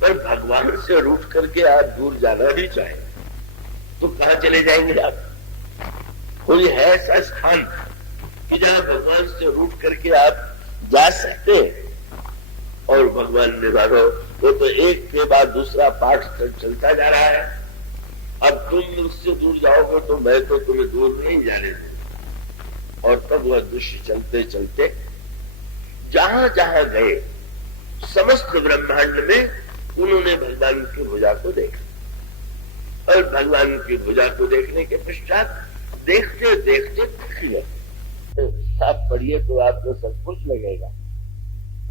पर भगवान से रूठ करके आप दूर जाना भी चाहें तो कहां चले जाएंगे आप? कोई है ऐसा स्थान कि जहां भगवान से रूठ करके आप जा सकते हैं? और भगवान ने मानो वो तो एक के बाद दूसरा पाठ चलता जा रहा है। अब तुम मुझसे दूर जाओगे तो मैं तो तुम्हें दूर नहीं जाने दूंगा। और तब वह दृश्य चलते चलते जहां जहां गए समस्त ब्रह्मांड में उन्होंने भगवान की भुजा को देखा। और भगवान की भुजा को देखने के पश्चात देखते देखते थक गए। आप पढ़िए तो आपको सब कुछ लगेगा।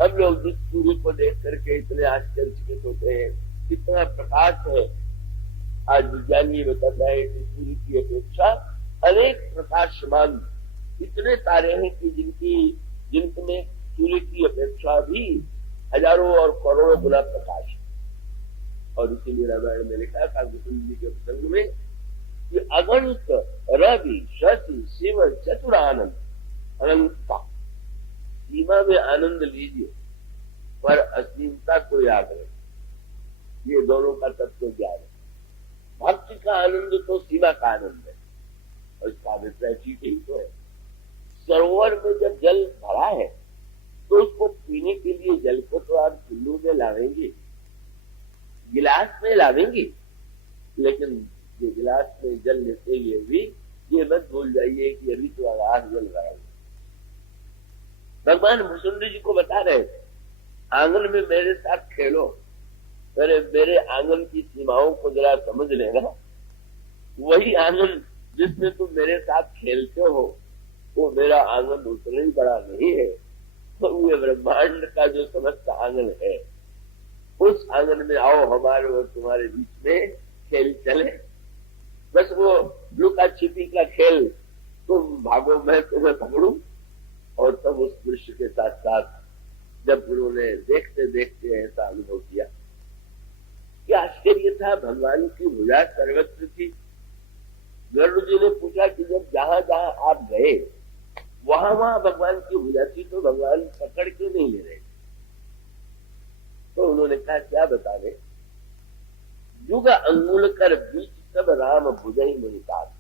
हम लोग जिस सूर्य को देख करके इतने आश्चर्यचकित होते हैं, कितना प्रकाश है। आज विज्ञानी बताता है कि सूर्य की अपेक्षा अनेक प्रकाशमान इतने तारे हैं कि जिनमें सूर्य की अपेक्षा भी हजारों और करोड़ों गुना प्रकाश है। और इसीलिए रामायण में लिखा था कृष्ण जी के प्रसंग में कि अगणित रवि शशि शिव चतुरानंद अनंता। सीमा में आनंद लीजिए पर असीमता को याद रखें। ये दोनों का तत्व ज्ञान है। भक्ति का आनंद तो सीमा का आनंद है और इसका अभिप्राय ठीक ही तो है। सरोवर में जब जल भरा है तो उसको पीने के लिए जल को तो आप चुल्लू में लावेंगे, गिलास में लावेंगे, लेकिन ये गिलास में जल लेते हुए भी ये मत भूल जाइए कि अभी तो आकाश जल रहा है। भगवान भुसुंड जी को बता रहे थे आंगन में मेरे साथ खेलो, मेरे आंगन की सीमाओं को जरा समझ लेना। वही आंगन जिसमें तुम मेरे साथ खेलते हो वो मेरा आंगन उतना ही बड़ा नहीं है। तो ये ब्रह्मांड का जो समस्त आंगन है उस आंगन में आओ, हमारे और तुम्हारे बीच में खेल चले। बस वो लुका छिपी का खेल, तुम भागो मैं तुम्हें पकड़ू। और तब उस दृश्य के साथ साथ जब उन्होंने देखते देखते ऐसा अनुभव किया कि आश्चर्य था। भगवान की भुजा सर्वत्र थी। गरुड़ जी ने पूछा कि जब जहां जहां आप गए वहां वहां भगवान की भुजा थी तो भगवान पकड़ के नहीं ले रहे? तो उन्होंने कहा क्या बता रहे? युग अंगुल कर बीच सब राम भुजई मुनिकात।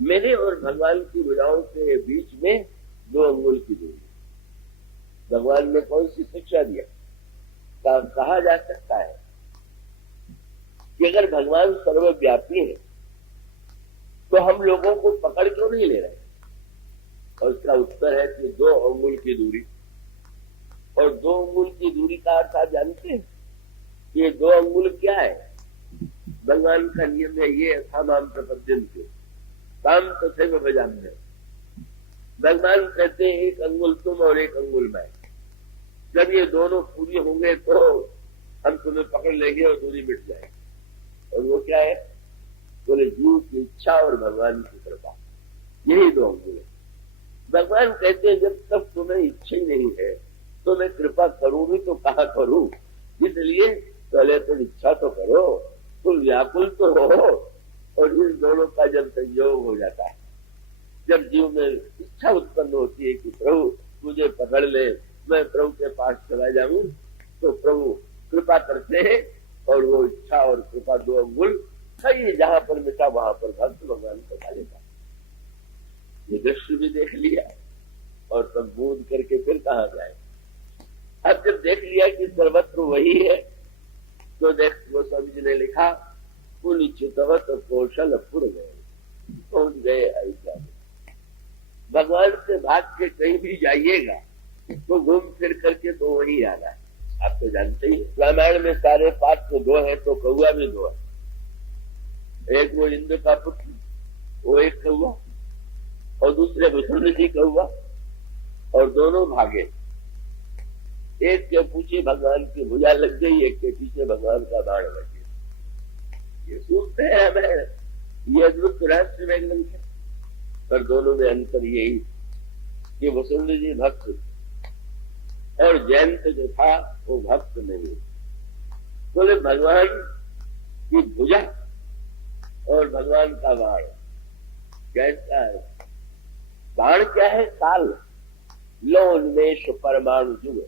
मेरे और भगवान की भुजाओं के बीच में 2 अंगुल की दूरी। भगवान ने कौन सी शिक्षा दिया? कहा जा सकता है कि अगर भगवान सर्वव्यापी है तो हम लोगों को पकड़ क्यों नहीं ले रहे? और उसका उत्तर है कि 2 अंगुल की दूरी। और 2 अंगुल की दूरी का अर्थ आप जानते हैं? ये 2 अंगुल क्या है? भगवान का नियम है ये अथामाम प्रपद्यन्ते ताम तथैव भजाम्यहम्। भगवान कहते हैं 1 अंगुल तुम और 1 अंगुल मैं। जब ये दोनों पूरी होंगे तो हम तुम्हें पकड़ लेंगे और दूरी मिट जाएगी। और वो क्या है? बोले जीव की इच्छा और भगवान की कृपा, यही 2 अंगुल है। भगवान कहते हैं जब तक तुम्हें इच्छा ही नहीं है तो मैं कृपा करूंगी तो कहाँ करूं? इसलिए पहले तुम इच्छा तो करो, तुम व्याकुल तो हो। और इस दोनों का जब संयोग हो जाता है, जब जीव में इच्छा उत्पन्न होती है कि प्रभु मुझे पकड़ ले, मैं प्रभु के पास चला जाऊं, तो प्रभु कृपा करते हैं और वो इच्छा और कृपा 2 अंगुल कहीं जहां पर मिटा वहां पर भक्त भगवान को पा लेता। ये दृश्य भी देख लिया और तब बोध करके फिर कहा जाए। अब जब देख लिया कि सर्वत्र वही है तो देख गोस्वामी जी ने लिखा कुल चितवत कौशल पुर गए, पहुंच गए अयोध्या में। भगवान से भाग के कहीं भी जाइएगा तो घूम फिर करके तो वही आना है। आप तो जानते ही रामायण में सारे पात्र 2 हैं तो कौआ भी 2 है। एक वो इंद्र का पुत्र, वो एक कौआ, और दूसरे भुसुंड जी कौआ, और दोनों भागे। एक के पीछे भगवान की भुजा लग गई, एक के पीछे भगवान का बाण लग गया। ये सूत्र है हमें, ये अद्भुत रहस्य में एकदम है। पर दोनों में अंतर यही कि भुसुंड जी भक्त और जयंत जो था वो भक्त नहीं। बोले भगवान की भुजा और भगवान का बाण कैसा है? बाण क्या है? काल लो उन्मेष परमाणु जुग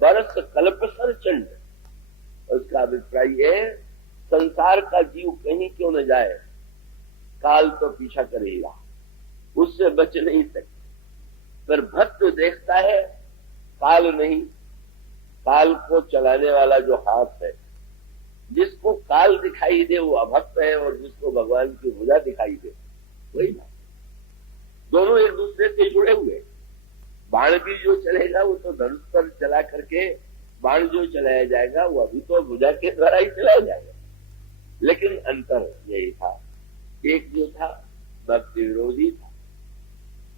बरस कल्प सर चंड। उसका अभिप्राय है संसार का जीव कहीं क्यों न जाए, काल तो पीछा करेगा, उससे बच नहीं सकते। पर भक्त देखता है काल नहीं, काल को चलाने वाला जो हाथ है, जिसको काल दिखाई दे वो अभक्त है, और जिसको भगवान की भुजा दिखाई दे वही बात। दोनों एक दूसरे से जुड़े हुए। बाण भी जो चलेगा वो तो धनुष पर चला करके, बाण जो चलाया जाएगा वो अभी तो भुजा के द्वारा ही चलाया जाएगा। लेकिन अंतर यही था, एक जो था भक्ति विरोधी था।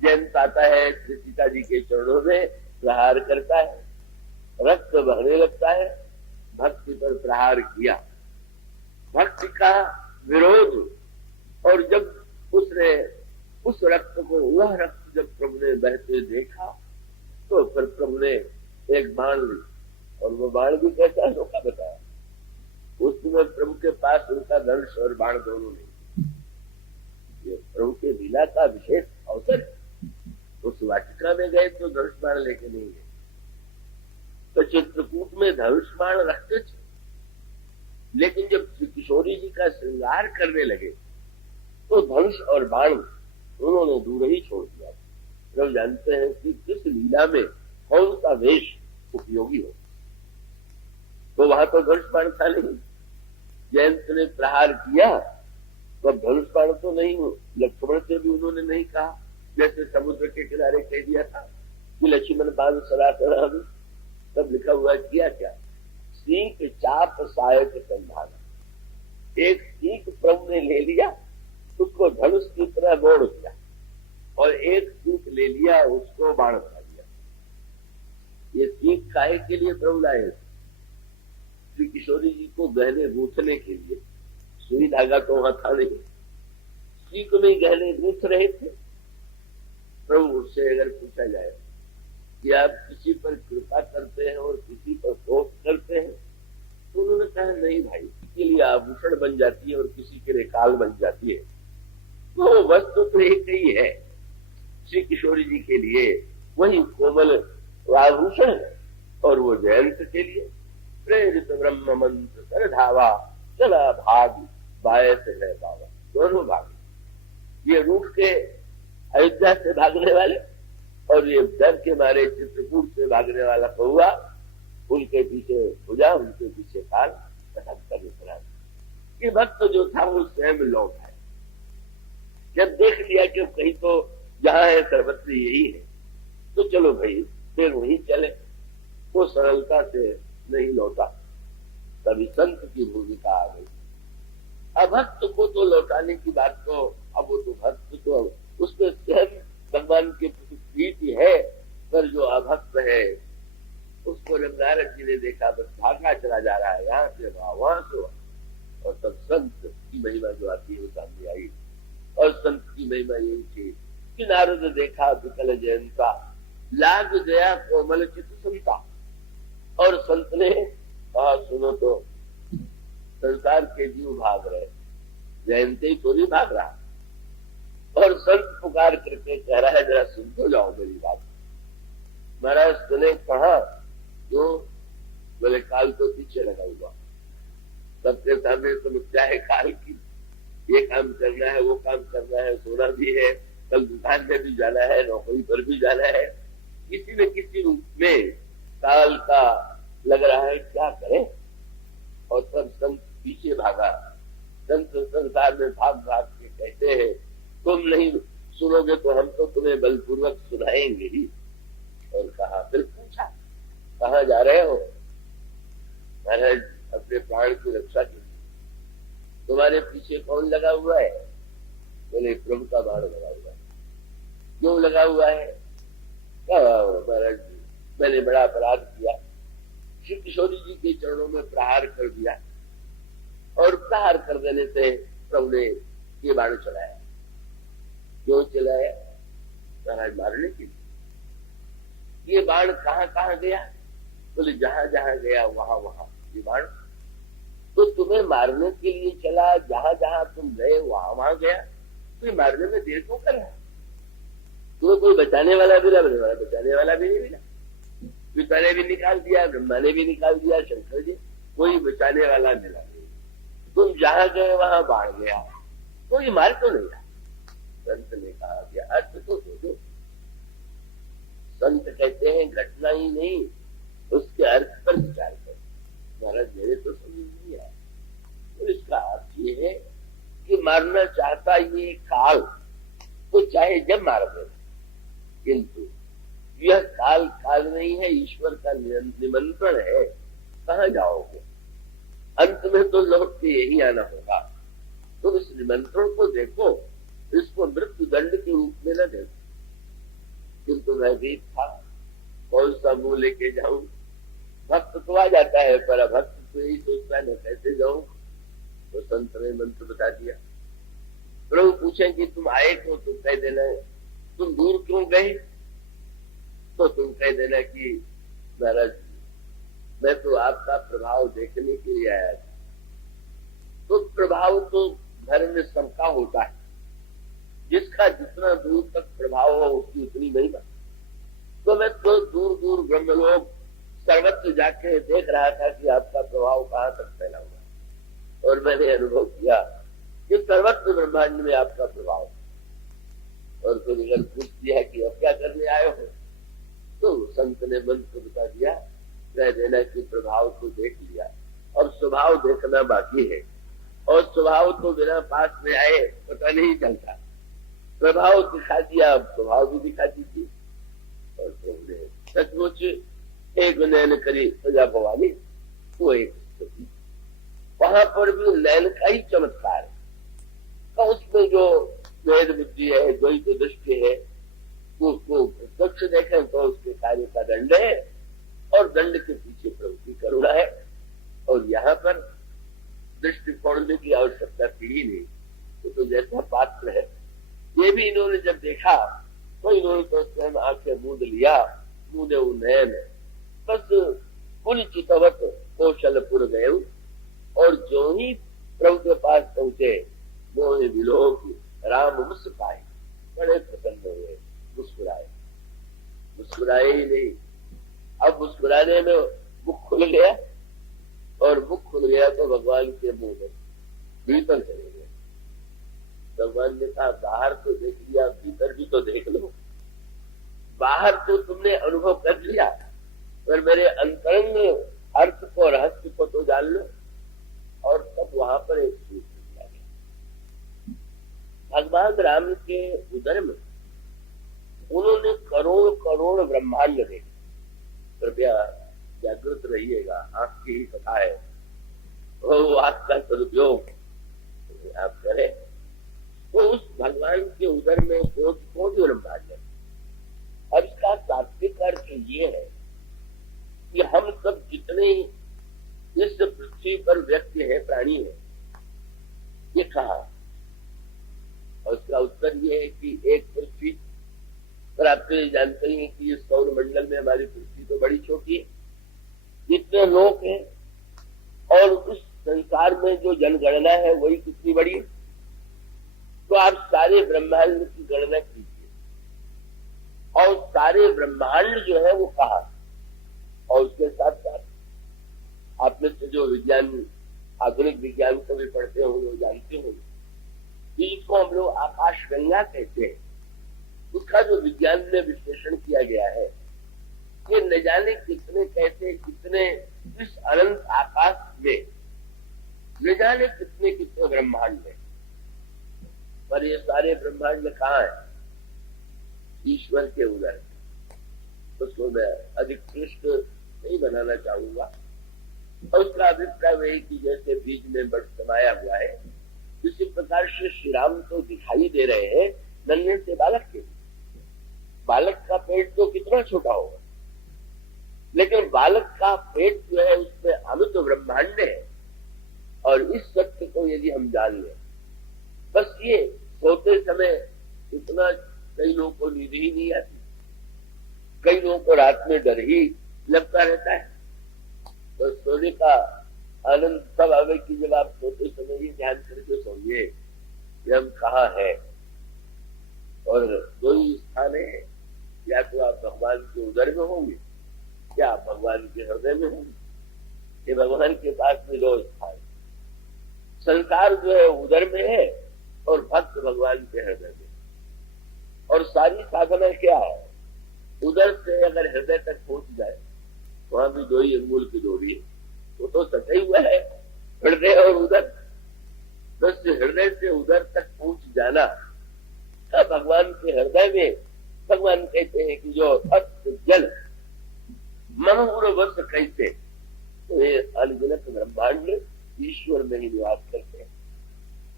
जैन आता है श्री सीता जी के चरणों में प्रहार करता है, रक्त बहने लगता है, भक्ति पर प्रहार किया, भक्ति का विरोध। और जब उसने उस रक्त को, वह रक्त जब प्रभु ने बहते देखा तो फिर प्रभु ने एक बाण ली, और वो बाण भी कैसा अनोखा बताया। उस समय प्रभु के पास उनका धनुष और बाण दोनों नहीं। ये प्रभु के लीला का विशेष अवसर है। उस वाटिका में गए तो धनुष बाण लेके नहीं गए, तो चित्रकूट में धनुष बाण रखते थे। लेकिन जब किशोरी जी का श्रृंगार करने लगे तो धनुष और बाण उन्होंने दूर ही छोड़ दिया। जब जानते हैं कि किस लीला में कौन सा वेश उपयोगी हो, तो वहां तो धनुष बाण था नहीं। जयंत ने प्रहार किया तो धनुष बाण तो नहीं हो, लक्ष्मण से भी उन्होंने नहीं कहा, जैसे समुद्र के किनारे कह दिया था कि लक्ष्मण बाण सरासर, तब लिखा हुआ किया क्या, सीख चाप सहायक संधाना। एक सीख प्रभु ने ले लिया, उसको धनुष की तरह मोड़ दिया, और एक सीख ले लिया, उसको बाण बना दिया। ये सीख काहे के लिए प्रभु लाए? श्री किशोरी जी को गहने गूंथने के लिए। सुई धागा तो वहां था नहीं, सीख में गहने गूंथ रहे थे। प्रभु उससे अगर पूछा जाए कि आप किसी पर कृपा करते हैं और किसी पर कोप करते हैं, तो उन्होंने कहा नहीं भाई, किसी के लिए आभूषण बन जाती है और किसी के लिए काल बन जाती है, तो वस्तु तो एक ही है। श्री किशोरी जी के लिए वही कोमल आभूषण है, और वो जयंत के लिए प्रेरित ब्रह्म मंत्र कर धावा, चला भाग बाय से है बाबा। दोनों भागे, ये रूठ के अयोध्या से भागने वाले और ये डर के मारे चित्रकूट से भागने वाला कौआ, उनके पीछे भुजा, उनके पीछे काल, ये भक्त जो था वो स्वयं लौट आए। जब देख लिया कि कहीं तो जहां है सर्वत्र यही है, तो चलो भाई फिर वहीं चले। वो सरलता से नहीं लौटा, तभी संत की भूमिका आ गई। अभक्त को तो लौटाने की बात तो, अब वो तो भक्त तो उसमें स्वयं भगवान की प्रीति है, पर जो अभक्त है उसको जब नारद जी ने देखा बस भागा चला जा रहा है, यहाँ से वहां से, और तब संत की महिमा जो आती है वो सामने आई। और संत की महिमा यही थी कि नारद देखा विकल जयंता, लाग गया कोमल चित सुनता, और संत ने कहा सुनो तो संसार के जीव भाग रहे, जयंती ही तो नहीं भाग रहा। और संत पुकार करके कह रहा है जरा सुन तो जाओ मेरी बात। महाराज सुने कहा, जो बोले काल तो पीछे लगा हुआ, सबके सामने तो क्या है काल की, ये काम करना है, वो काम करना है, सोना भी है, कल दुकान में भी जाना है, नौकरी पर भी जाना है, किसी न किसी रूप में काल का लग रहा है, क्या करें। और सब संत पीछे भागा। संत संसार में भाग भाग के कहते हैं तुम नहीं सुनोगे तो हम तो तुम्हें बलपूर्वक सुनाएंगे ही। और कहा, फिर पूछा कहाँ जा रहे हो? महाराज अपने प्राण की रक्षा के लिए। तुम्हारे पीछे कौन लगा हुआ है? बोले प्रभु का बाण लगा हुआ है। क्यों लगा हुआ है? महाराज मैंने बड़ा अपराध किया, श्री किशोरी जी के चरणों में प्रहार कर दिया, और प्रहार कर देने से प्रभु ने ये बाण चलाया। क्यों चलाया? महाराज मारने के लिए। ये बाण कहाँ कहाँ गया? बोले जहां जहां गया वहां वहां ये बाण तो तुम्हें मारने के लिए चला, जहां जहां तुम गए वहां वहां गया, तो मारने में देर क्यों कर रहा? तुम्हें कोई बचाने वाला भी ना, बचाने वाला भी नहीं मिला। पिता ने भी निकाल दिया, ब्रह्मा ने भी निकाल दिया, शंकर जी, कोई बचाने वाला मिला नहीं। तुम जहां गए वहां बाढ़ गया, कोई मार तो नहीं आया। संत ने कहा कि अर्थ तो सोचो। संत कहते हैं घटना ही नहीं, उसके अर्थ पर विचार करो। महाराज मेरे तो समझ नहीं आया। तो इसका अर्थ ये है कि मारना चाहता ये काल तो चाहे जब मार दे, किंतु यह काल काल नहीं है, ईश्वर का निमंत्रण है। कहाँ जाओगे? अंत में तो लौट के यही आना होगा। तुम इस निमंत्रण को देखो, इसको मृत्यु दंड के रूप में न देखो। किंतु मैं भी था, कौन सा मुंह लेके जाऊं? भक्त तो आ जाता है, पर भक्त तो यही सोचता है मैं कैसे जाऊं। तो संत ने मंत्र बता दिया। प्रभु पूछे कि तुम आए क्यों, तुम कह देना तुम दूर क्यों गए, तो तुम कह देना कि महाराज मैं तो आपका प्रभाव देखने के लिए आया था। तो प्रभाव तो घर में सबका होता है, जिसका जितना दूर तक प्रभाव हो उसकी उतनी महिमा। तो मैं तो दूर दूर ब्रह्मलोक सर्वत्र जाके देख रहा था कि आपका प्रभाव कहाँ तक फैला हुआ है, और मैंने अनुभव किया कि सर्वत्र ब्रह्मांड में आपका प्रभाव। और फिर अगर पूछ दिया कि अब क्या करने आए हो, तो संत ने मंत्र बता दिया, कह देना कि प्रभाव को देख लिया, अब स्वभाव देखना बाकी है। और स्वभाव तो बिना पास में आए पता नहीं चलता। प्रभाव दिखा दिया, अब स्वभाव भी दिखा दीजिए। और प्रभु ने सचमुच एक नयन करी प्रजा भवानी, वो एक स्थिति वहां पर भी नयन का ही चमत्कार है। तो उसमें जो वेद बुद्धि है, द्वैत दृष्टि है, उसको प्रत्यक्ष देखें तो उसके कार्य का दंड है, और दंड के पीछे प्रभु की करुणा है। और यहाँ पर दृष्टि खोलने की आवश्यकता थी ही नहीं। तो जैसा पात्र है, ये भी इन्होंने जब देखा तो इन्होंने तो स्वयं आंखें मूंद लिया, मूंदे नयन बस कुल चितवत कौशलपुर गए। और जो ही प्रभु के पास पहुंचे, मोहे विलोक राम मुस्काए, बड़े प्रसन्न हुए, मुस्कुराए। मुस्कुराए ही नहीं, अब मुस्कुराने में मुख खुल गया, और मुख खुल गया तो भगवान के मुंह में भीतर चले गए। भगवान ने कहा बाहर तो देख लिया, भीतर भी तो देख लो। बाहर तो तुमने अनुभव कर लिया, पर मेरे अंतरंग अर्थ को, रहस्य को तो जान लो। और तब वहां पर एक सूत्र दिया गया। भगवान राम के उदर में उन्होंने करोड़ करोड़ ब्रह्मांड देखे। कृपया जागृत रहिएगा, आंख की ही कथा है, वो आंख का सदुपयोग आप करें। तो उस भगवान के उदर में कौन ब्रह्मांड है। अब इसका तात्विक अर्थ ये है कि हम सब जितने इस पृथ्वी पर व्यक्ति है, प्राणी है, ये कहा। और उसका उत्तर ये है कि एक पृथ्वी पर आप तो जानते ही हैं कि इस सौर मंडल में हमारी पृथ्वी तो बड़ी छोटी है, जितने लोग हैं, और उस संसार में जो जनगणना है वही कितनी बड़ी है। तो आप सारे ब्रह्मांड की गणना कीजिए, और सारे ब्रह्मांड जो है वो कहा। और उसके साथ साथ आप में से जो विज्ञान, आधुनिक विज्ञान को भी पढ़ते होंगे, वो जानते होंगे, इसको हम लोग आकाश गंगा कहते हैं। उसका जो विज्ञान में विश्लेषण किया गया है, ये न जाने कितने कैसे कितने इस अनंत आकाश में न जाने कितने कितने ब्रह्मांड है, पर ये सारे ब्रह्मांड में कहाँ है? ईश्वर के उदर। उसको मैं अधिक क्लिष्ट नहीं बनाना चाहूंगा। और उसका अभिप्राय वही कि जैसे बीज में बट समाया हुआ है, इसी प्रकार से श्री राम तो दिखाई दे रहे हैं नन्हे से बालक के। बालक का पेट तो कितना छोटा होगा, लेकिन बालक का पेट जो है उसमें अमित ब्रह्मांड है। और इस सत्य को यदि हम जान लें, बस ये सोते समय इतना, कई लोगों को नींद ही नहीं आती, कई लोगों को रात में डर ही लगता रहता है। तो सोने का आनंद तब आवे कि जब आप सोते समय ये ध्यान करके सोइए कि हम कहाँ हैं। और दो ही स्थान है, या तो आप भगवान के उदर में होंगे, या आप भगवान के हृदय में होंगे। कि भगवान के पास में दो स्थान, संसार जो है उदर में है और भक्त भगवान के हृदय में। और सारी साधना क्या है, उदर से अगर हृदय तक पहुंच जाए, वहां भी 2 ही अंगुल की दूरी है, वो तो सटा ही हुआ है हृदय और उदर। बस हृदय से उदर तक पहुंच जाना, तब भगवान के हृदय में भगवान कहते हैं कि जो अस्त जल मनोहर वर्ष कहते, तो ये अनगिनत ब्रह्मांड ईश्वर में ही निवास करते हैं।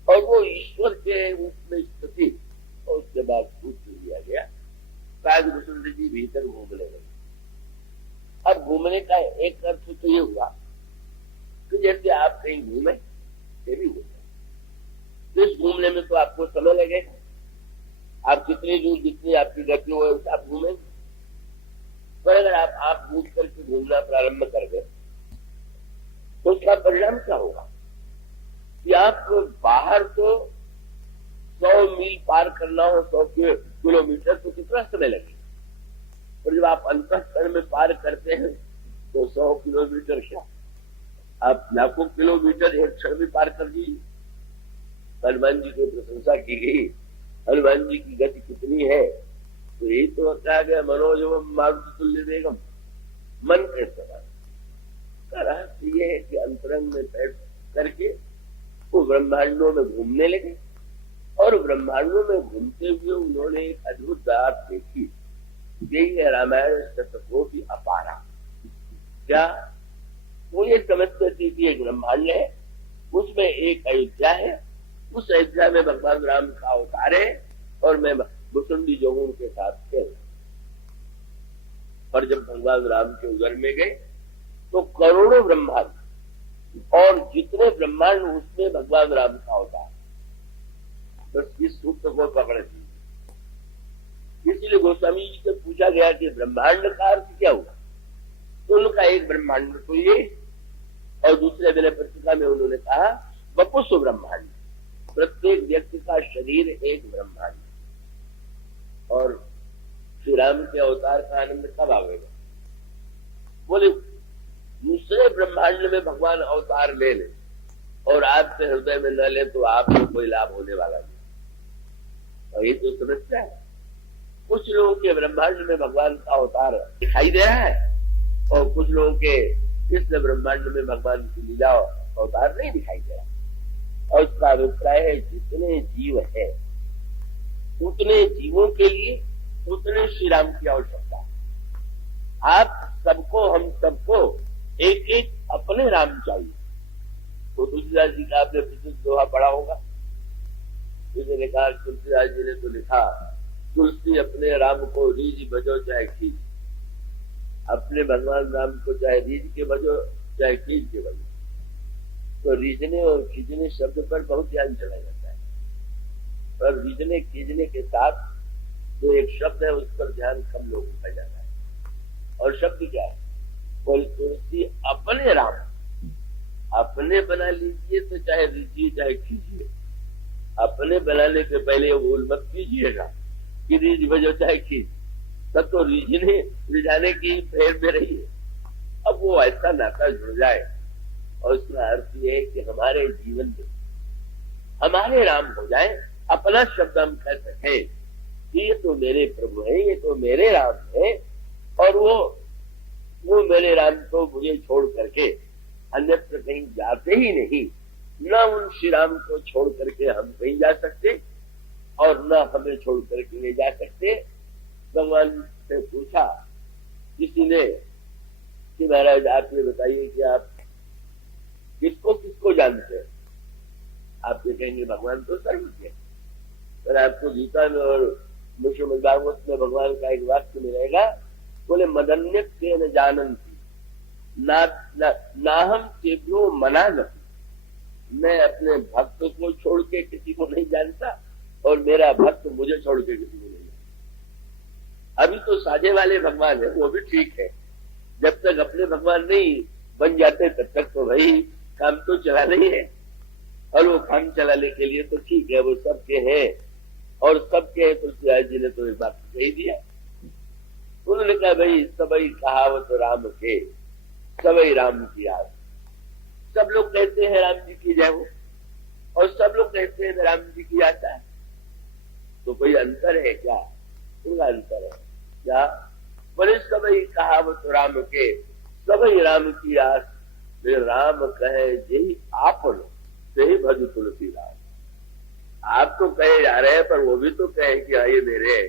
और वो ईश्वर के रूप में स्थिति, और उसके बाद पूछ लिया गया, कागभूषण जी भीतर घूमने लगे। अब घूमने का एक अर्थ तो ये हुआ कि जैसे आप कहीं घूमे, ये भी घूमे, इस घूमने में तो आपको समय लगेगा, आप कितनी दूर जितनी आपकी गति हो आप घूमेंगे। पर अगर आप आंख मूंद करके घूमना प्रारंभ कर गए तो उसका परिणाम क्या होगा कि आपको बाहर तो 100 मील पार करना हो, 100 किलोमीटर, तो कितना समय लगेगा। और जब आप अंतःकरण में पार करते हैं तो 100 किलोमीटर क्या, आप लाखों किलोमीटर एक क्षण में पार कर दीजिए। हनुमान जी की प्रशंसा की गई, हनुमान जी की गति कितनी है, तो यही तो कहा गया मनोजवम मारुति तुल्य वेगम, मन के समान। रहस्य ये है कि अंतरंग में बैठ करके वो ब्रह्मांडों में घूमने लगे, और ब्रह्मांडों में घूमते हुए उन्होंने एक अद्भुत बात देखी, यही है रामायण शतकोटि अपारा। क्या वो ये समझते थे कि एक ब्रह्मांड है, उसमें एक अयोध्या है, उस अयोध्या में भगवान राम का अवतार है, और मैं भुसुंडी जोगुन के साथ खेल। पर जब भगवान राम के उदर में गए तो करोड़ों ब्रह्मांड, और जितने ब्रह्मांड उसमें भगवान राम का अवतार। बस इस सूत्र को पकड़ दी। इसलिए गोस्वामी जी से पूछा गया कि ब्रह्मांड का अर्थ क्या हुआ, तो उनका एक ब्रह्मांड तो ये, और दूसरे विनय पत्रिका में उन्होंने कहा वपुस्व ब्रह्मांड, प्रत्येक व्यक्ति का शरीर एक ब्रह्मांड। और श्री राम के अवतार का आनंद कब आवेगा, बोले दूसरे ब्रह्मांड में भगवान अवतार ले ले और आपके हृदय में न ले तो आपको कोई लाभ होने वाला नहीं। और ये तो समस्या है, कुछ लोगों के ब्रह्मांड में भगवान का अवतार दिखाई दे रहा है, और कुछ लोगों के इस ब्रह्मांड में भगवान की लीला अवतार नहीं दिखाई दे रहा। और इसका अभिप्राय है जितने जीव है उतने जीवों के लिए उतने श्री राम की आवश्यकता है। आप सबको, हम सबको एक एक अपने राम चाहिए। तो तुलसीदास जी का आपने प्रसिद्ध दोहा पढ़ा होगा, जिसने कहा, तुलसीदास जी ने तो लिखा, तुलसी अपने राम को रीझ बजो चाहे खींच, अपने भगवान राम को चाहे रीझ के बजो चाहे खींच के बजो। तो रीझने और खींचने शब्द पर बहुत ध्यान चला जाता है, पर रीझने खींचने के साथ जो एक शब्द है उस पर ध्यान कम लोगों का जाता है। और शब्द क्या है, बोल तुलसी अपने राम, अपने बना लीजिए तो चाहे रीझिए चाहे खींचिए, अपने बनाने के पहले भूल मत कीजिएगा कि रीझ बजो चाहे खींच, तब तो रीझने रिझाने की फेर में रही है। अब वो ऐसा नाता जुड़ जाए, और उसका अर्थ ये है कि हमारे जीवन में हमारे राम हो जाए, अपना शब्द हम कह सके कि ये तो मेरे प्रभु है, ये तो मेरे राम है, और वो मेरे राम को मुझे छोड़ करके अन्यत्र कहीं जाते ही नहीं, न उन श्री राम को छोड़ करके हम कहीं जा सकते और न हमें छोड़ करके ले जा सकते। भगवान से पूछा किसी ने कि महाराज आप ये बताइए कि आप किसको किसको जानते हैं। आप ये कहेंगे भगवान तो सर्वज्ञ है, पर आपको गीता में और श्रीमद् भागवत में भगवान का एक वाक्य मिलेगा, बोले मदन्य के न जानन्ति ना हम तेभ्यो मनागति, मैं अपने भक्त को छोड़ के किसी को नहीं जानता और मेरा भक्त मुझे छोड़ के किसी को नहीं जानता। अभी तो साझे वाले भगवान है, वो भी ठीक है, जब तक अपने भगवान नहीं बन जाते तब तक तो भाई काम तो चलाना ही है, और वो काम चलाने के लिए तो ठीक है, वो सबके हैं और सबके हैं। तुलसीदास जी ने तो एक बात कही दिया, उन्होंने कहा भाई सबई कहावत राम के सबई राम की आस, सब लोग कहते हैं राम जी की जय हो, और सब लोग कहते हैं राम जी की आता है। तो कोई अंतर है क्या? उनका अंतर है क्या? बोले सबई कहावत राम के, सबई राम की आस, वे राम कहे यही आपन, यही भज तुलसीदास। आप तो कहे जा रहे हैं, पर वो भी तो कहे कि हाँ ये मेरे है।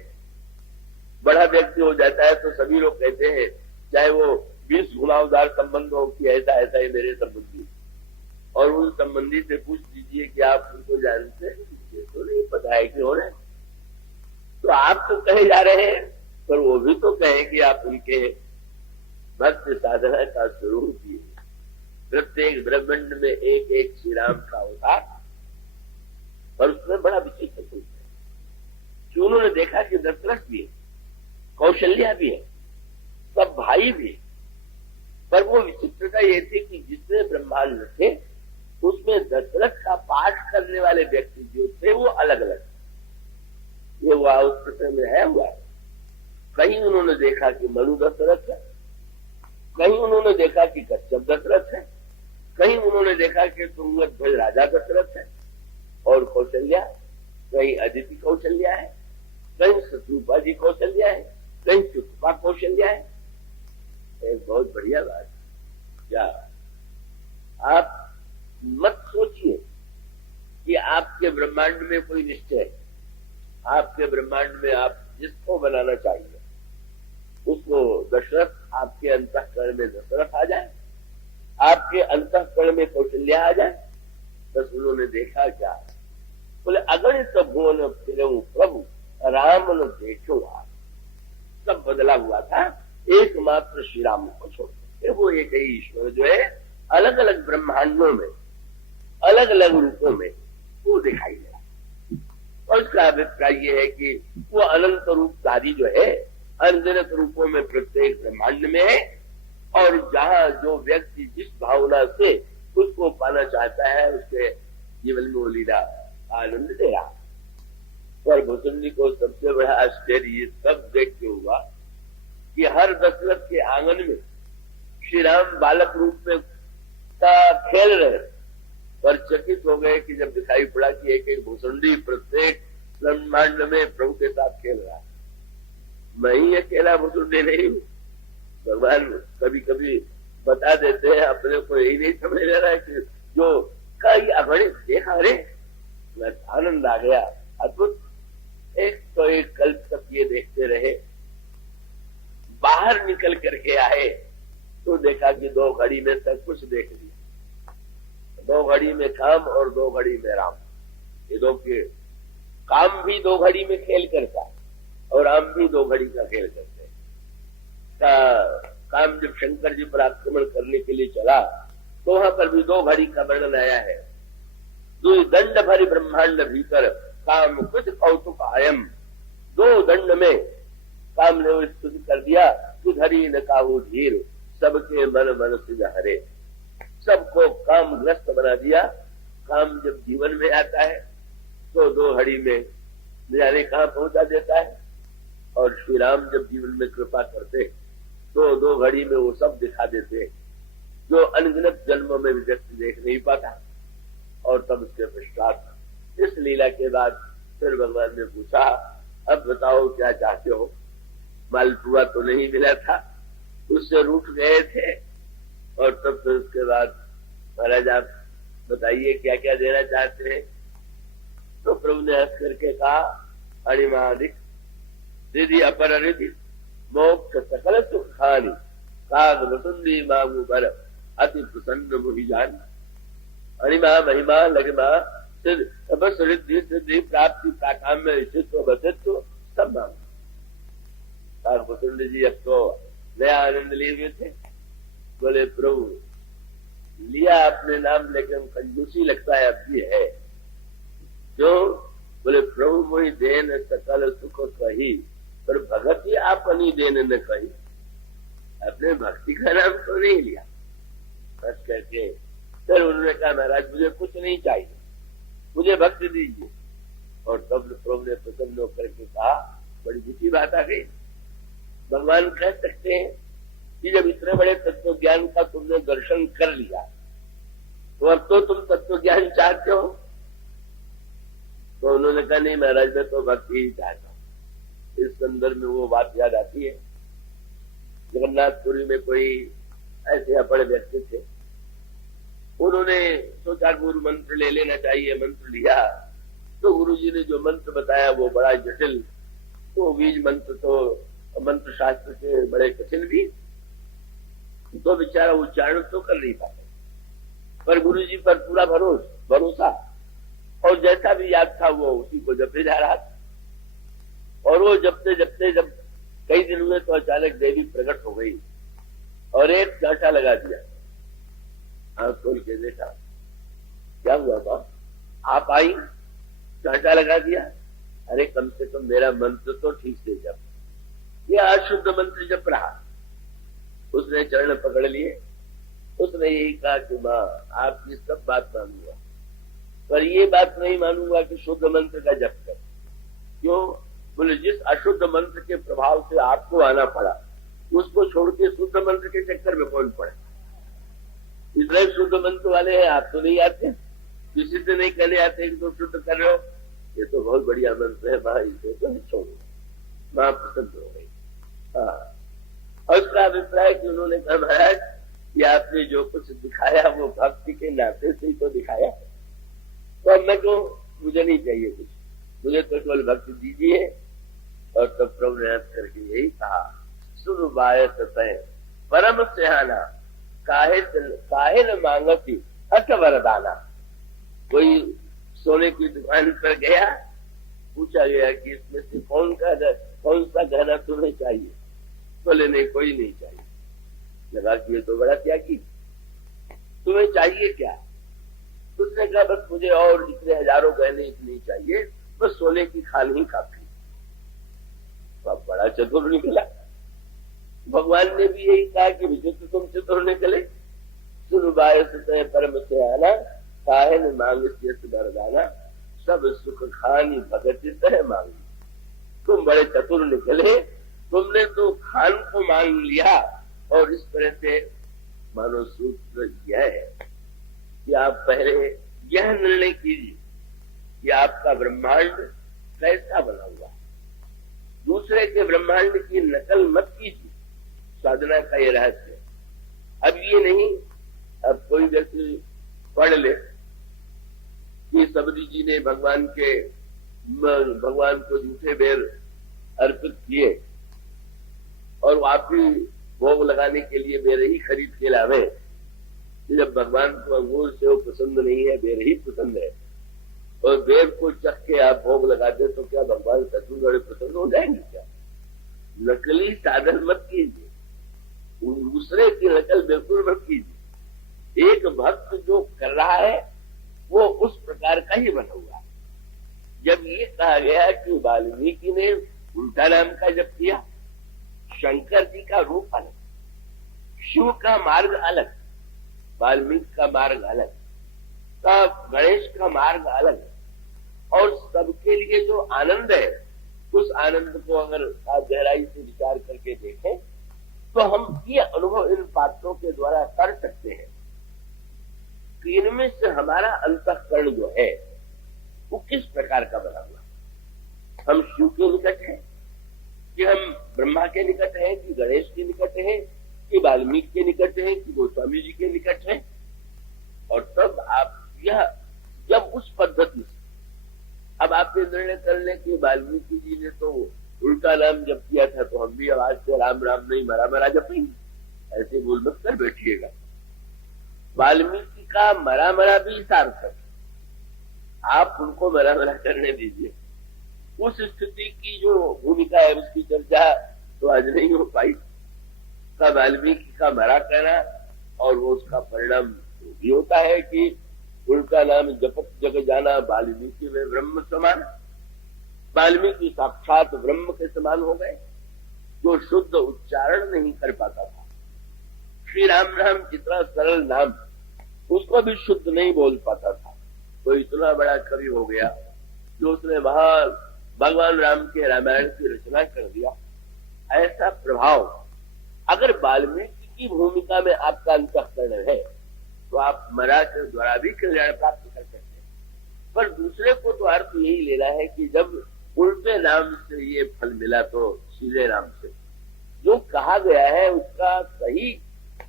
बड़ा व्यक्ति हो जाता है तो सभी लोग कहते हैं, चाहे वो 20 घुमावदार संबंध हो कि ऐसा ऐसा ही मेरे संबंधी, और उन संबंधी से पूछ दीजिए कि आप उनको जानते हैं, तो नहीं पता है कि हो रहे। तो आप तो कहे जा रहे हैं, पर वो भी तो कहे कि आप उनके भक्त साधना का स्वरूप ही। प्रत्येक ब्रह्मांड में एक एक श्री राम का अवतार, और उसमें बड़ा विचित्र है कि उन्होंने देखा कि दशरथ भी है, कौशल्या भी है, सब भाई भी है, पर वो विचित्रता ये थी कि जितने ब्रह्मांड थे उसमें दशरथ का पाठ करने वाले व्यक्ति जो थे वो अलग अलग। ये हुआ उस प्रसंग में है हुआ। कहीं उन्होंने देखा कि मनु दशरथ है, कहीं उन्होंने देखा कि कश्यप दशरथ है, कहीं उन्होंने देखा कि तुंगध्वज राजा दशरथ है और कौशल्या, कहीं अदिति कौशल्या है, कहीं शत्रुपा जी कौशल्या है, कहीं चुप्पा कौशल्या है। एक बहुत बढ़िया बात। क्या आप मत सोचिए कि आपके ब्रह्मांड में कोई निश्चय है। आपके ब्रह्मांड में आप जिसको बनाना चाहिए उसको दशरथ, आपके अंतःकरण में दशरथ आ जाए, आपके अंतःकरण में कौशल्या आ जाए। बस उन्होंने देखा क्या? बोले अगणित भुवन फिरऊं प्रभु, राम न देखो आप। सब बदला हुआ था, एकमात्र श्री राम को छोड़। वो एक ही ईश्वर जो है अलग अलग ब्रह्मांडों में अलग अलग रूपों में वो दिखाई दे रहा। और उसका अभिप्राय ये है कि वो अनंत रूपधारी जो है अनगिनत रूपों में प्रत्येक ब्रह्मांड में है, और जहां जो व्यक्ति जिस भावना से उसको पाना चाहता है उसके जीवन में वो लीला आनंद दे रहा। पर भुसुंडी को सबसे बड़ा आश्चर्य ये सब देख के हुआ कि हर दशरथ के आंगन में श्री राम बालक रूप में खेल रहे, पर चकित हो गए कि जब दिखाई पड़ा कि एक एक भुसुंडी प्रत्येक ब्रह्मांड में प्रभु के साथ खेल रहा है। मैं ही अकेला भुसुंडी नहीं हूं। भगवान कभी कभी बता देते हैं, अपने को यही नहीं समझ ले रहा है कि जो कई अगणित देखा रे, आनंद आ गया। अद्भुत। एक तो एक कल्प तक ये देखते रहे, बाहर निकल करके आए तो देखा कि 2 घड़ी में सब कुछ देख लिया। 2 घड़ी में काम और 2 घड़ी में राम। ये दो के काम भी 2 घड़ी में खेल करता और राम भी 2 घड़ी का खेल करते। काम जब शंकर जी पर आक्रमण करने के लिए चला तो वहां पर भी 2 घड़ी का वर्णन आया है। दो दंड भरी ब्रह्मांड भीतर काम कुछ कौतुक आयम। 2 दंड में काम ने स्तुति कर दिया कि धरी न काहू धीर, सबके मन मन से हरे। सबको काम ग्रस्त बना दिया। काम जब जीवन में आता है तो 2 घड़ी में जाने कहां पहुंचा देता है, और श्री राम जब जीवन में कृपा करते तो 2 घड़ी में वो सब दिखा देते जो अनगिनत जन्मों में व्यक्ति देख नहीं पाता। और तब उसके पश्चात इस लीला के बाद फिर भगवान ने पूछा, अब बताओ क्या चाहते हो? मालपुआ तो नहीं मिला था, उससे रूठ गए थे, और तब फिर उसके बाद महाराज आप बताइए क्या क्या देना चाहते हैं? तो प्रभु ने हंस करके कहा, अणिमादिक रिधि अपर रिधि मोक्ष सकल सुख खानी, काग वसुंदी मांगू पर अति प्रसन्न मुहि जान। अणिमा महिमा लगिमा सिद्ध तपस रिद्धि सिद्धि प्राप्ति प्राकाम्य ऋषित्व बसित्व सब मांग। काग वसुंदी जी अब तो नया आनंद लिए हुए थे। बोले प्रभु लिया अपने नाम लेकिन कंजूसी लगता है अपनी है जो। बोले प्रभु मोहि देन सकल सुख कही, पर भगत ही आपनी देन न कही। अपने भक्ति का नाम तो नहीं लिया। बस करके फिर उन्होंने कहा महाराज मुझे कुछ नहीं चाहिए, मुझे भक्ति दीजिए। और तब प्रभु ने प्रसन्न होकर के कहा, बड़ी ऊंची बात आ गई। भगवान कह सकते हैं कि जब इतने बड़े तत्व ज्ञान का तुमने दर्शन कर लिया तो अब तो तुम तत्व ज्ञान चाहते हो। तो उन्होंने कहा नहीं महाराज, मैं तो भक्ति ही चाहता हूं। इस संदर्भ में वो बात याद आती है, जगन्नाथपुरी में कोई ऐसे अपने व्यक्ति थे, उन्होंने सोचा गुरु मंत्र ले लेना चाहिए। मंत्र लिया तो गुरुजी ने जो मंत्र बताया वो बड़ा जटिल, तो बीज मंत्र तो मंत्र शास्त्र के बड़े कठिन भी, तो बेचारा उच्चारण तो कर नहीं पाते, पर गुरुजी पर पूरा भरोसा, और जैसा भी याद था वो उसी को जपे जा रहा था। और वो जपते जपते जब कई दिन हुए तो अचानक देवी प्रकट हो गई और एक चांटा लगा दिया। आंख खोल के देखा, क्या हुआ मां, आप आई, चांटा लगा दिया। अरे कम से कम मेरा मंत्र तो ठीक से जप, ये अशुद्ध मंत्र जप रहा। उसने चरण पकड़ लिए, उसने यही कहा कि मां आपकी सब बात मानूंगा, पर ये बात नहीं मानूंगा कि शुद्ध मंत्र का जप कर। क्यों? बोले जिस अशुद्ध मंत्र के प्रभाव से आपको आना पड़ा, उसको छोड़ के शुद्ध मंत्र के चक्कर में कौन पड़े। इसलिए शुद्ध मंत्र वाले हैं, आप तो नहीं आते, किसी से नहीं कहने आते कि तुम शुद्ध कर रहे हो, ये तो बहुत बढ़िया मंत्र है मां, इसे तो नहीं छोड़ो। मां पसंद हो गई। हाँ, और उसका अभिप्राय कि उन्होंने कहा महाराज कि आपने जो कुछ दिखाया वो भक्ति के नाते से ही तो दिखाया, तो अब मैं तो मुझे नहीं चाहिए कुछ, मुझे तो केवल भक्ति दीजिए। और तब प्रभु ने करके यही कहा, सुन बायस परम सिहाना काहे न मांगती अट वरदाना। कोई सोने की दुकान पर गया, पूछा गया कि इसमें से कौन सा गहना तुम्हें चाहिए, बोले नहीं कोई नहीं चाहिए। लगा कि ये तो बड़ा त्यागी, तुम्हें चाहिए क्या? उसने कहा बस मुझे और इतने हजारों गहने नहीं चाहिए, बस सोने की खान ही काफी। तो अब बड़ा चतुर निकला। भगवान ने भी यही कहा कि विचित्र तुम चतुर निकले। सुन बायस परम से आना काहे न मांग वरदाना, सब सुख खानी भगत तह मांगी। तुम बड़े चतुर निकले, तुमने तो खान को मांग लिया। और इस तरह से मानो सूत्र यह है कि आप पहले यह निर्णय कीजिए कि आपका ब्रह्मांड कैसा बना हुआ। दूसरे के ब्रह्मांड की नकल मत कीजिए, साधना का ये रहस्य है। अब ये नहीं, अब कोई व्यक्ति पढ़ ले कि सबरी जी ने भगवान को झूठे बेर अर्पित किए और आप ही भोग लगाने के लिए बेर ही खरीद के लावे। जब भगवान को अंगूर से वो पसंद नहीं है, बेर ही पसंद है, और बेर को चख के आप भोग लगा दे तो क्या भगवान सचमुच बड़े पसंद हो जाएंगे क्या? नकली साधन मत कीजिए, दूसरे की नकल बिल्कुल मत कीजिए। एक भक्त जो कर रहा है वो उस प्रकार का ही बना हुआ है। जब ये कहा गया कि वाल्मीकि ने उल्टा नाम का जप किया, शंकर जी का रूप अलग, शिव का मार्ग अलग, वाल्मीकि का मार्ग अलग, तब गणेश का मार्ग अलग, और सबके लिए जो आनंद है उस आनंद को अगर आप गहराई से विचार करके देखें तो हम ये अनुभव इन पात्रों के द्वारा कर सकते हैं कि इनमें से हमारा अंतःकरण जो है वो किस प्रकार का बना हुआ। हम शिव के निकट हैं कि हम ब्रह्मा के निकट हैं कि गणेश के निकट हैं कि वाल्मीकि के निकट हैं कि गोस्वामी जी के निकट हैं। और तब आप यह जब उस पद्धति से अब आपने निर्णय कर लें कि वाल्मीकि जी ने तो उल्टा नाम जप किया था तो हम भी आवाज से राम राम नहीं मरा मरा जपेंगे, ऐसे बोल मत कर बैठिएगा। वाल्मीकि का मरा मरा भी सार्थक, आप उनको मरा मरा करने दीजिए। उस स्थिति की जो भूमिका है उसकी चर्चा तो आज नहीं हो पाई। का वाल्मीकि का मरा कहना और वो उसका परिणाम भी होता है कि उनका नाम जपत जग जाना वाल्मीकि में ब्रह्म समान। वाल्मीकि साक्षात ब्रह्म के समान हो गए, जो शुद्ध उच्चारण नहीं कर पाता था। श्री राम नाम जितना सरल नाम उसको भी शुद्ध नहीं बोल पाता था, तो इतना बड़ा कवि हो गया जो उसने वहां भगवान राम के रामायण की रचना कर दिया। ऐसा प्रभाव अगर वाल्मीकि की भूमिका में आपका अंतःकरण है तो आप मरा के द्वारा भी कल्याण प्राप्त कर सकते हैं। पर दूसरे को तो अर्थ यही लेना है कि जब उल्टे नाम से ये फल मिला तो सीधे नाम से जो कहा गया है उसका सही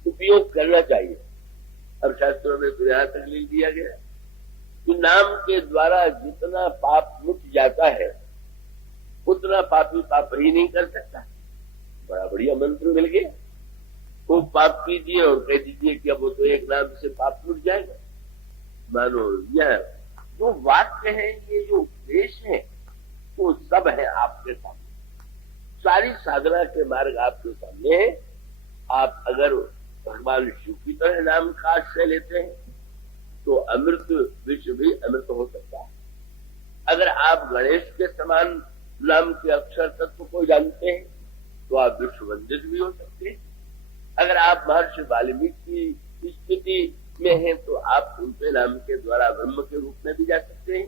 उपयोग करना चाहिए। अब शास्त्रों में तो यहां तक लिख दिया गया कि नाम के द्वारा जितना पाप मिट जाता है उतना पापी पाप ही नहीं कर सकता। बड़ा बढ़िया मंत्र मिल गया, खूब पाप कीजिए और कह दीजिए कि अब वो तो एक नाम से पाप मिट जाएगा। मानो यह जो वाक्य है, ये जो उपदेश है, वो सब है आपके सामने। सारी साधना के मार्ग आपके सामने है। आप अगर भगवान शिव की तरह नाम का आश्रय लेते हैं तो अमृत विश्व भी अमृत हो सकता है। अगर आप गणेश के समान नाम के अक्षर तत्व को जानते हैं तो आप विश्व वंदित भी हो सकते हैं। अगर आप महर्षि वाल्मीकि की स्थिति में हैं तो आप उनके नाम के द्वारा ब्रह्म के रूप में भी जा सकते हैं।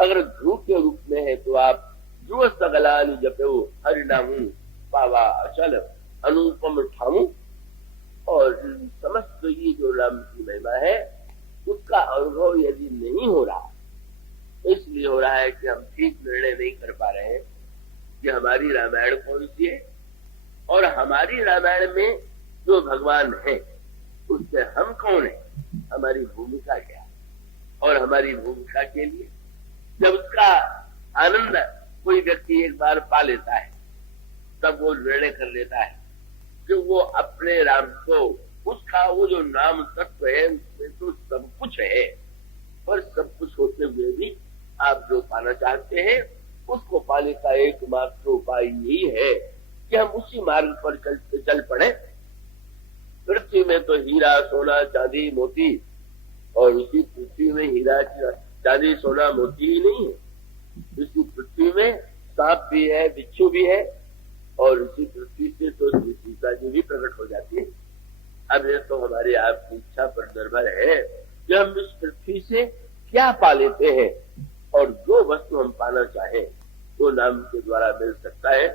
अगर ध्रुव के रूप में है तो आप ध्रुव सगलानि जपो हरि नामु पावा अचल अनुपम ठामु। और समस्त ये जो नाम की महिमा है उसका अनुभव यदि नहीं हो रहा, इसलिए हो रहा है कि हम ठीक निर्णय नहीं कर पा रहे हैं कि हमारी रामायण कौन सी है और हमारी रामायण में जो भगवान है उससे हम कौन है, हमारी भूमिका क्या है। और हमारी भूमिका के लिए जब उसका आनंद कोई व्यक्ति एक बार पा लेता है तब वो निर्णय कर लेता है कि वो अपने राम को, उसका वो जो नाम तत्व है उसमें तो सब कुछ है, पर सब कुछ होते हुए भी आप जो पाना चाहते हैं उसको पाने का एकमात्र उपाय यही है कि हम उसी मार्ग पर चल पड़े। पृथ्वी में तो हीरा सोना चांदी मोती, और इसी पृथ्वी में हीरा चांदी सोना मोती ही नहीं है। इसी पृथ्वी में सांप भी है, बिच्छू भी है, और इसी पृथ्वी से तो सीता जी भी प्रकट हो जाती है। अब ये तो हमारी आपकी इच्छा पर निर्भर है कि हम इस पृथ्वी से क्या पा लेते हैं, और जो वस्तु हम पाना चाहें वो नाम के द्वारा मिल सकता है।